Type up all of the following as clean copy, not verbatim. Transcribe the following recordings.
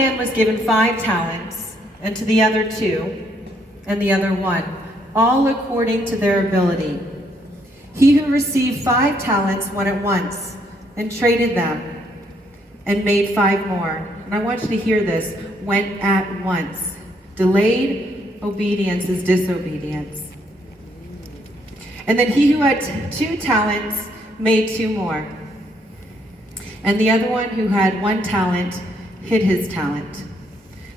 man was given 5 talents, and to the other 2, and the other 1, all according to their ability. He who received 5 talents went at once, and traded them, and made 5 more. And I want you to hear this, went at once. Delayed obedience is disobedience. And then he who had 2 talents made 2 more. And the other one who had 1 talent hid his talent.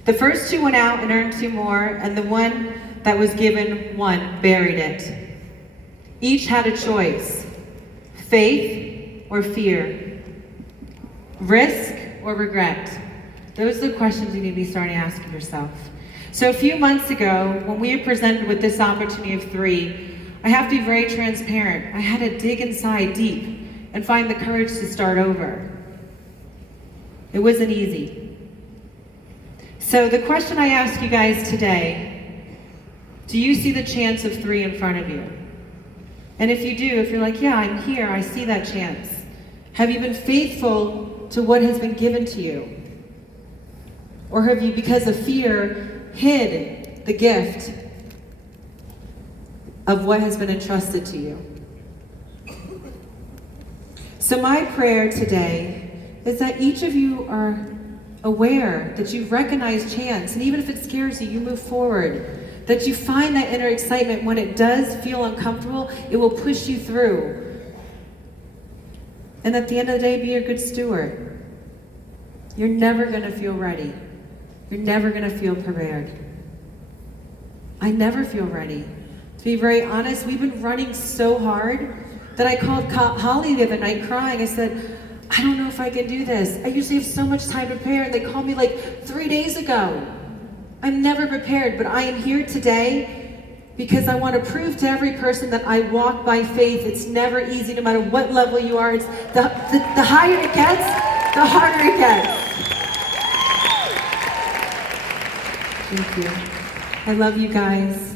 The first 2 went out and earned 2 more, and the one that was given 1 buried it. Each had a choice, faith or fear, risk or regret. Those are the questions you need to be starting asking yourself. So a few months ago, when we were presented with this opportunity of 3, I have to be very transparent. I had to dig inside deep and find the courage to start over. It wasn't easy. So the question I ask you guys today, do you see the chance of 3 in front of you? And if you do, if you're like, yeah, I'm here, I see that chance. Have you been faithful to what has been given to you? Or have you, because of fear, hid the gift of what has been entrusted to you? So my prayer today is that each of you are aware that you recognize chance, and even if it scares you, you move forward. That you find that inner excitement when it does feel uncomfortable, it will push you through. And at the end of the day, be a good steward. You're never going to feel ready. You're never going to feel prepared. I never feel ready. To be very honest, we've been running so hard that I called Holly the other night crying. I said, I don't know if I can do this. I usually have so much time to prepare, and they called me like 3 days ago. I'm never prepared, but I am here today because I want to prove to every person that I walk by faith. It's never easy, no matter what level you are. It's the higher it gets, the harder it gets. Thank you. I love you guys.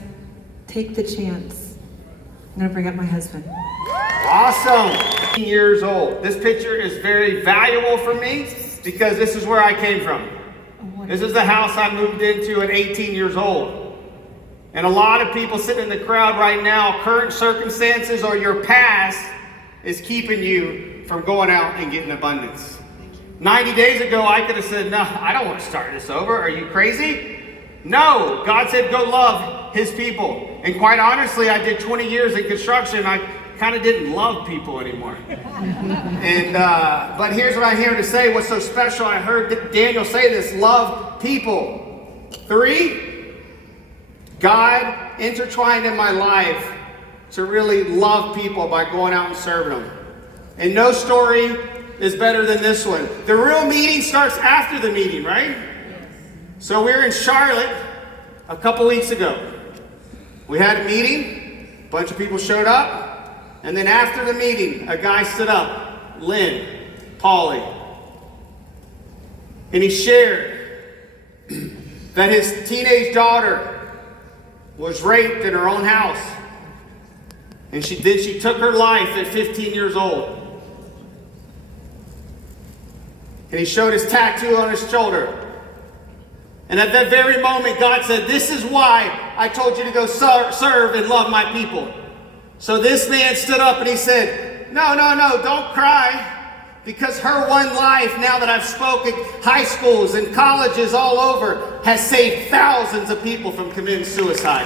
Take the chance. I'm going to bring up my husband. Awesome. 18 years old. This picture is very valuable for me because this is where I came from. This is the house I moved into at 18 years old. And a lot of people sitting in the crowd right now, current circumstances or your past is keeping you from going out and getting abundance. 90 days ago, I could have said, no, I don't want to start this over. Are you crazy? No, God said go love his people. And quite honestly, I did 20 years in construction. I kind of didn't love people anymore. But here's what I'm here to say. What's so special, I heard Daniel say this, love people. 3, God intertwined in my life to really love people by going out and serving them. And no story is better than this one. The real meeting starts after the meeting, right? So we were in Charlotte a couple weeks ago. We had a meeting, a bunch of people showed up, and then after the meeting, a guy stood up, Lynn, Polly, and he shared that his teenage daughter was raped in her own house, and she took her life at 15 years old. And he showed his tattoo on his shoulder. And at that very moment, God said, this is why I told you to go serve and love my people. So this man stood up and he said, no, don't cry. Because her one life, now that I've spoken, high schools and colleges all over, has saved thousands of people from committing suicide.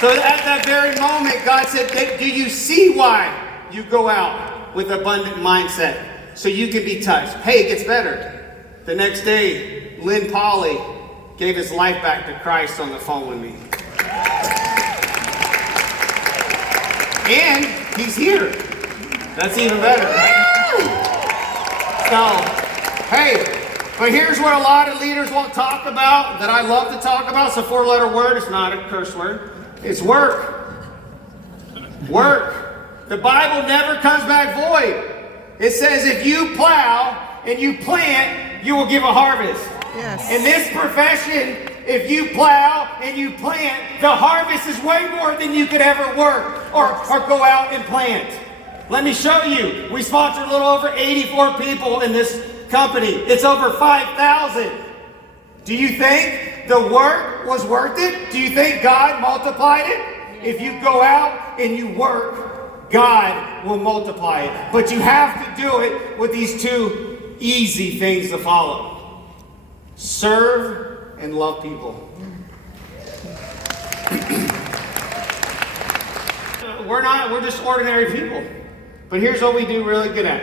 So at that very moment, God said, do you see why you go out with abundant mindset? So you can be touched. Hey, it gets better. The next day, Lynn Polly gave his life back to Christ on the phone with me. And he's here. That's even better, right? So, hey, but here's what a lot of leaders won't talk about that I love to talk about. It's a 4-letter word. It's not a curse word. It's work. Work. The Bible never comes back void. It says if you plow and you plant, you will give a harvest. Yes. In this profession, if you plow and you plant, the harvest is way more than you could ever work or go out and plant. Let me show you. We sponsored a little over 84 people in this company. It's over 5,000. Do you think the work was worth it? Do you think God multiplied it? If you go out and you work, God will multiply it. But you have to do it with these two easy things to follow. Serve and love people. We're just ordinary people. But here's what we do really good at.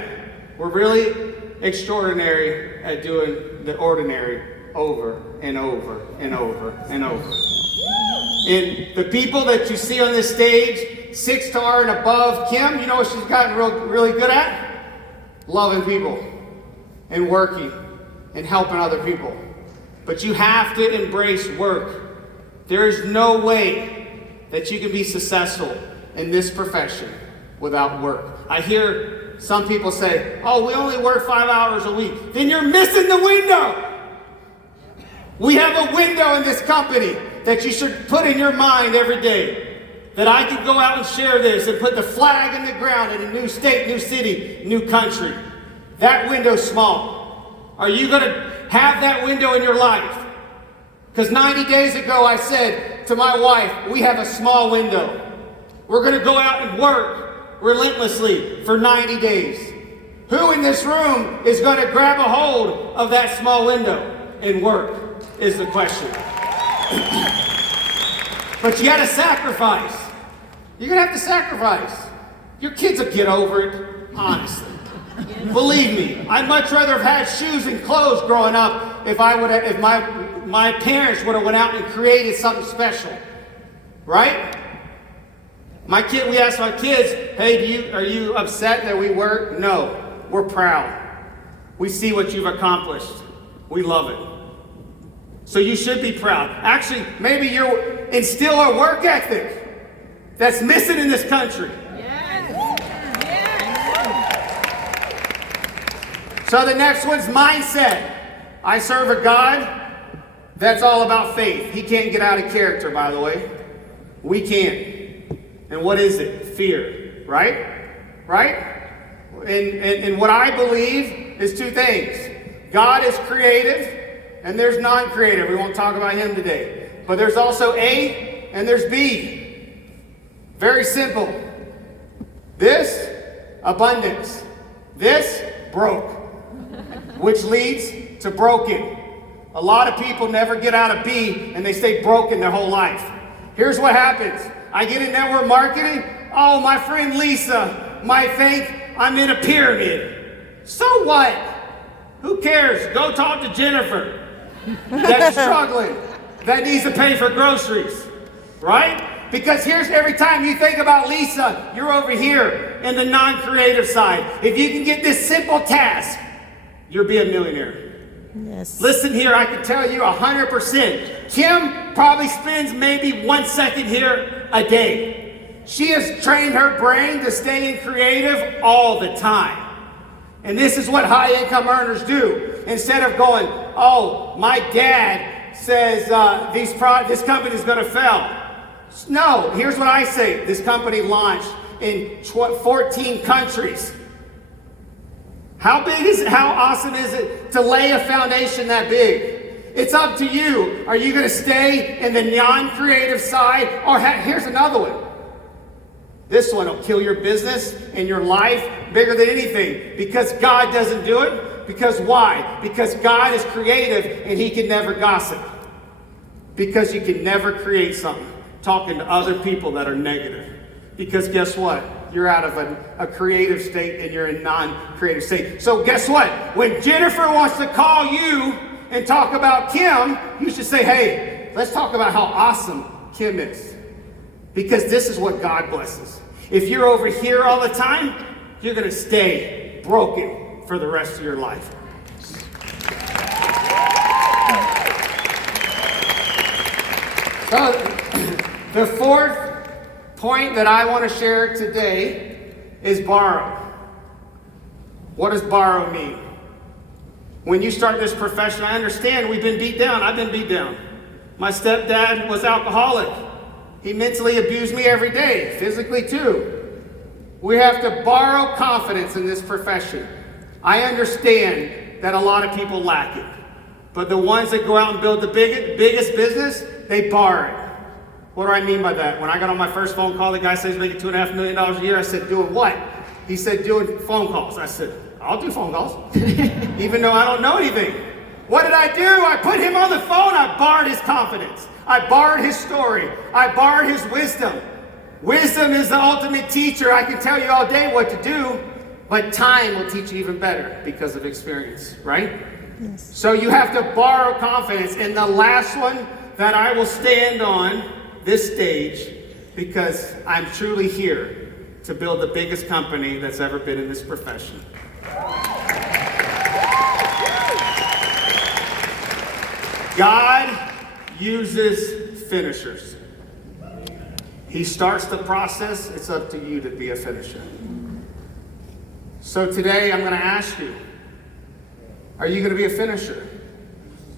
We're really extraordinary at doing the ordinary over and over and over and over. And the people that you see on this stage, 6-star and above, Kim, you know what she's gotten really good at? Loving people and working and helping other people. But you have to embrace work. There is no way that you can be successful in this profession without work. I hear some people say, oh, we only work 5 hours a week. Then you're missing the window. We have a window in this company that you should put in your mind every day. That I could go out and share this and put the flag in the ground in a new state, new city, new country. That window's small. Are you going to have that window in your life? Because 90 days ago I said to my wife, we have a small window. We're going to go out and work relentlessly for 90 days. Who in this room is going to grab a hold of that small window and work is the question. But you got to sacrifice. You're going to have to sacrifice. Your kids will get over it, honestly. Believe me, I'd much rather have had shoes and clothes growing up if my parents would have went out and created something special. Right? We asked my kids, hey, are you upset that we work? No, we're proud. We see what you've accomplished. We love it. So you should be proud. Actually, maybe you instill a work ethic that's missing in this country. Yes. Yes. So the next one's mindset. I serve a God that's all about faith. He can't get out of character, by the way. We can. And what is it? Fear, right? Right? And what I believe is two things. God is creative, and there's non-creative. We won't talk about him today. But there's also A, and there's B. Very simple. This, abundance. This, broke. Which leads to broken. A lot of people never get out of B, and they stay broken their whole life. Here's what happens. I get in network marketing. Oh, my friend Lisa might think I'm in a pyramid. So what? Who cares? Go talk to Jennifer that's struggling, that needs to pay for groceries, right? Because here's every time you think about Lisa, you're over here in the non-creative side. If you can get this simple task, you'll be a millionaire. Yes. Listen here, I can tell you 100%. Kim probably spends maybe 1 second here a day. She has trained her brain to stay in creative all the time. And this is what high income earners do. Instead of going, oh, my dad says this company is going to fail. No, here's what I say. This company launched in 14 countries. How awesome is it to lay a foundation that big? It's up to you. Are you going to stay in the non-creative side? Or here's another one. This one will kill your business and your life bigger than anything. Because God doesn't do it. Because why? Because God is creative and he can never gossip. Because you can never create something talking to other people that are negative. Because guess what? You're out of a creative state and you're in non-creative state. So guess what? When Jennifer wants to call you and talk about Kim, you should say, hey, let's talk about how awesome Kim is. Because this is what God blesses. If you're over here all the time, you're going to stay broken for the rest of your life. So, the fourth point that I want to share today is borrow. What does borrow mean? When you start this profession, I understand we've been beat down. I've been beat down. My stepdad was alcoholic. He mentally abused me every day, physically too. We have to borrow confidence in this profession. I understand that a lot of people lack it. But the ones that go out and build the biggest business, they borrow it. What do I mean by that? When I got on my first phone call, the guy says he's making $2.5 million a year. I said, doing what? He said, doing phone calls. I said, I'll do phone calls, even though I don't know anything. What did I do? I put him on the phone. I borrowed his confidence. I borrowed his story. I borrowed his wisdom. Wisdom is the ultimate teacher. I can tell you all day what to do, but time will teach you even better because of experience, right? Yes. So you have to borrow confidence. And the last one that I will stand on this stage, because I'm truly here to build the biggest company that's ever been in this profession. God uses finishers. He starts the process. It's up to you to be a finisher. So today I'm going to ask you, are you going to be a finisher?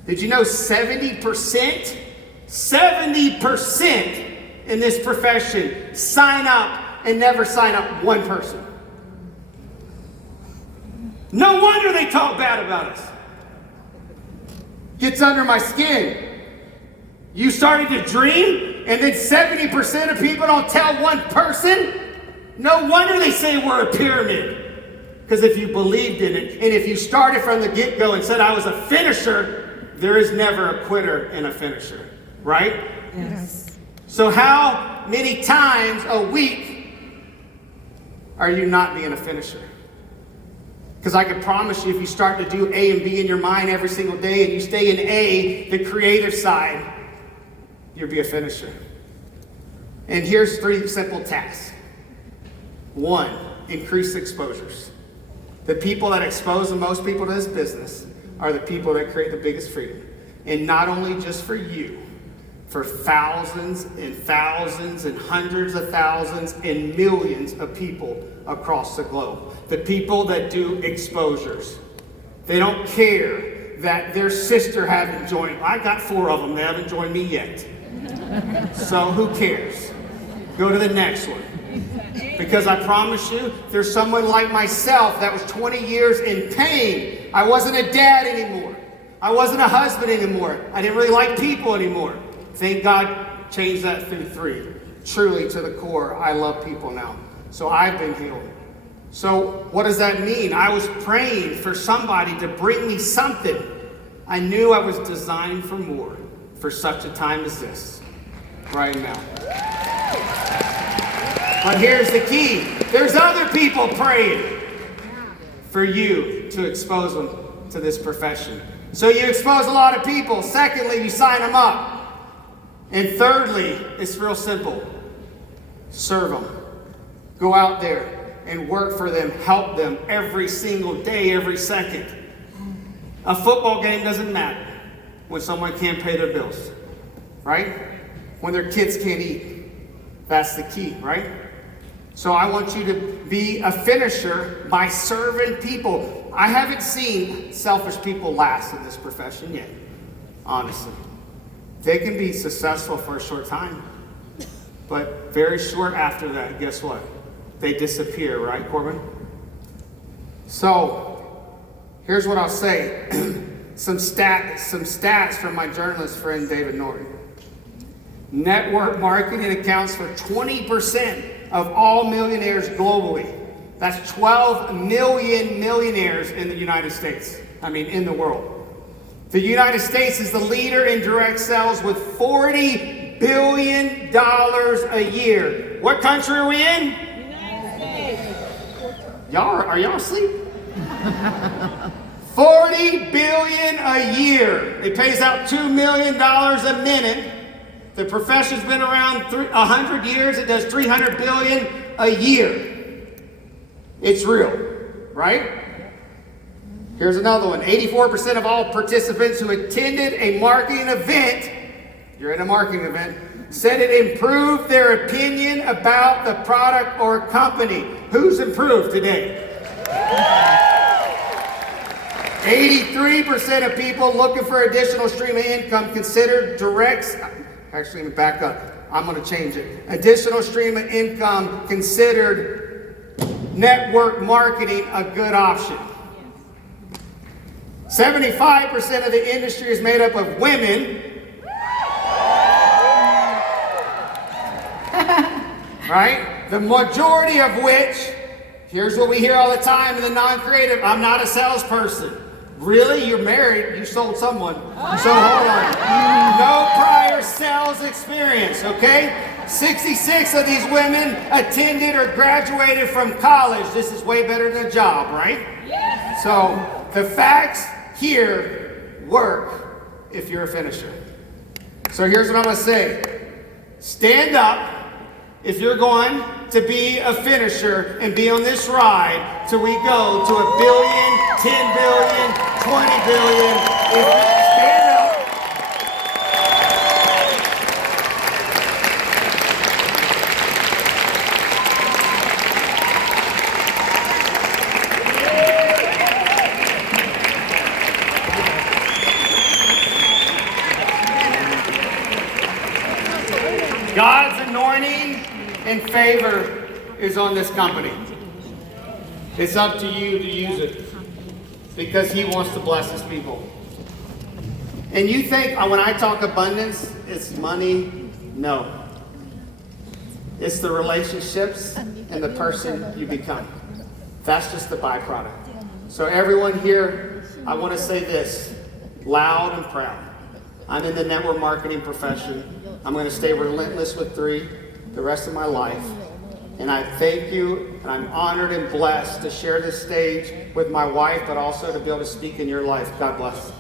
Did you know 70% in this profession sign up and never sign up one person? No wonder they talk bad about us. Gets under my skin. You started to dream, and then 70% of people don't tell one person? No wonder they say we're a pyramid. Because if you believed in it, and if you started from the get-go and said I was a finisher, there is never a quitter in a finisher, right? Yes. So how many times a week are you not being a finisher? Because I can promise you, if you start to do A and B in your mind every single day, and you stay in A, the creative side, you'll be a finisher. And here's 3 simple tasks. 1, increase exposures. The people that expose the most people to this business are the people that create the biggest freedom. And not only just for you, for thousands and thousands and hundreds of thousands and millions of people across the globe. The people that do exposures. They don't care that their sister haven't joined. I got 4 of them. They haven't joined me yet. So who cares? Go to the next one. Because I promise you, there's someone like myself that was 20 years in pain. I wasn't a dad anymore. I wasn't a husband anymore. I didn't really like people anymore. Thank God changed that through 3. Truly to the core, I love people now. So I've been healed. So what does that mean? I was praying for somebody to bring me something. I knew I was designed for more, for such a time as this, right now. But here's the key. There's other people praying for you to expose them to this profession. So you expose a lot of people. Secondly, you sign them up. And thirdly, it's real simple. Serve them. Go out there and work for them. Help them every single day, every second. A football game doesn't matter when someone can't pay their bills, right? When their kids can't eat. That's the key, right? So I want you to be a finisher by serving people. I haven't seen selfish people last in this profession yet, honestly. They can be successful for a short time, but very short after that, guess what? They disappear, right, Corbin? So here's what I'll say. Some stats from my journalist friend, David Norton. Network marketing accounts for 20% of all millionaires globally. That's 12 million millionaires in the United States. In the world. The United States is the leader in direct sales with $40 billion a year. What country are we in? United States. Are y'all asleep? $40 billion a year. It pays out $2 million a minute. The profession's been around 100 years. It does $300 billion a year. It's real, right? Here's another one. 84% of all participants who attended a marketing event, you're in a marketing event, said it improved their opinion about the product or company. Who's improved today? 83% of people looking for additional stream of income considered direct. Actually, let me back up. I'm going to change it. Additional stream of income considered network marketing a good option? 75% of the industry is made up of women. Right? The majority of which, here's what we hear all the time in the non-creative, I'm not a salesperson. Really? You're married, you sold someone. So hold on. No prior sales experience, okay? 66 of these women attended or graduated from college. This is way better than a job, right? Yes. So the facts here work if you're a finisher. So here's what I'm gonna say. Stand up if you're going to be a finisher and be on this ride till we go to 1 billion, 10 billion, 20 billion. Stand up. God's anointing and favor is on this company. It's up to you to use it because He wants to bless His people. And you think when I talk abundance, it's money? No. It's the relationships and the person you become. That's just the byproduct. So everyone here, I want to say this loud and proud. I'm in the network marketing profession. I'm going to stay relentless with 3 the rest of my life. And I thank you, and I'm honored and blessed to share this stage with my wife, but also to be able to speak in your life. God bless.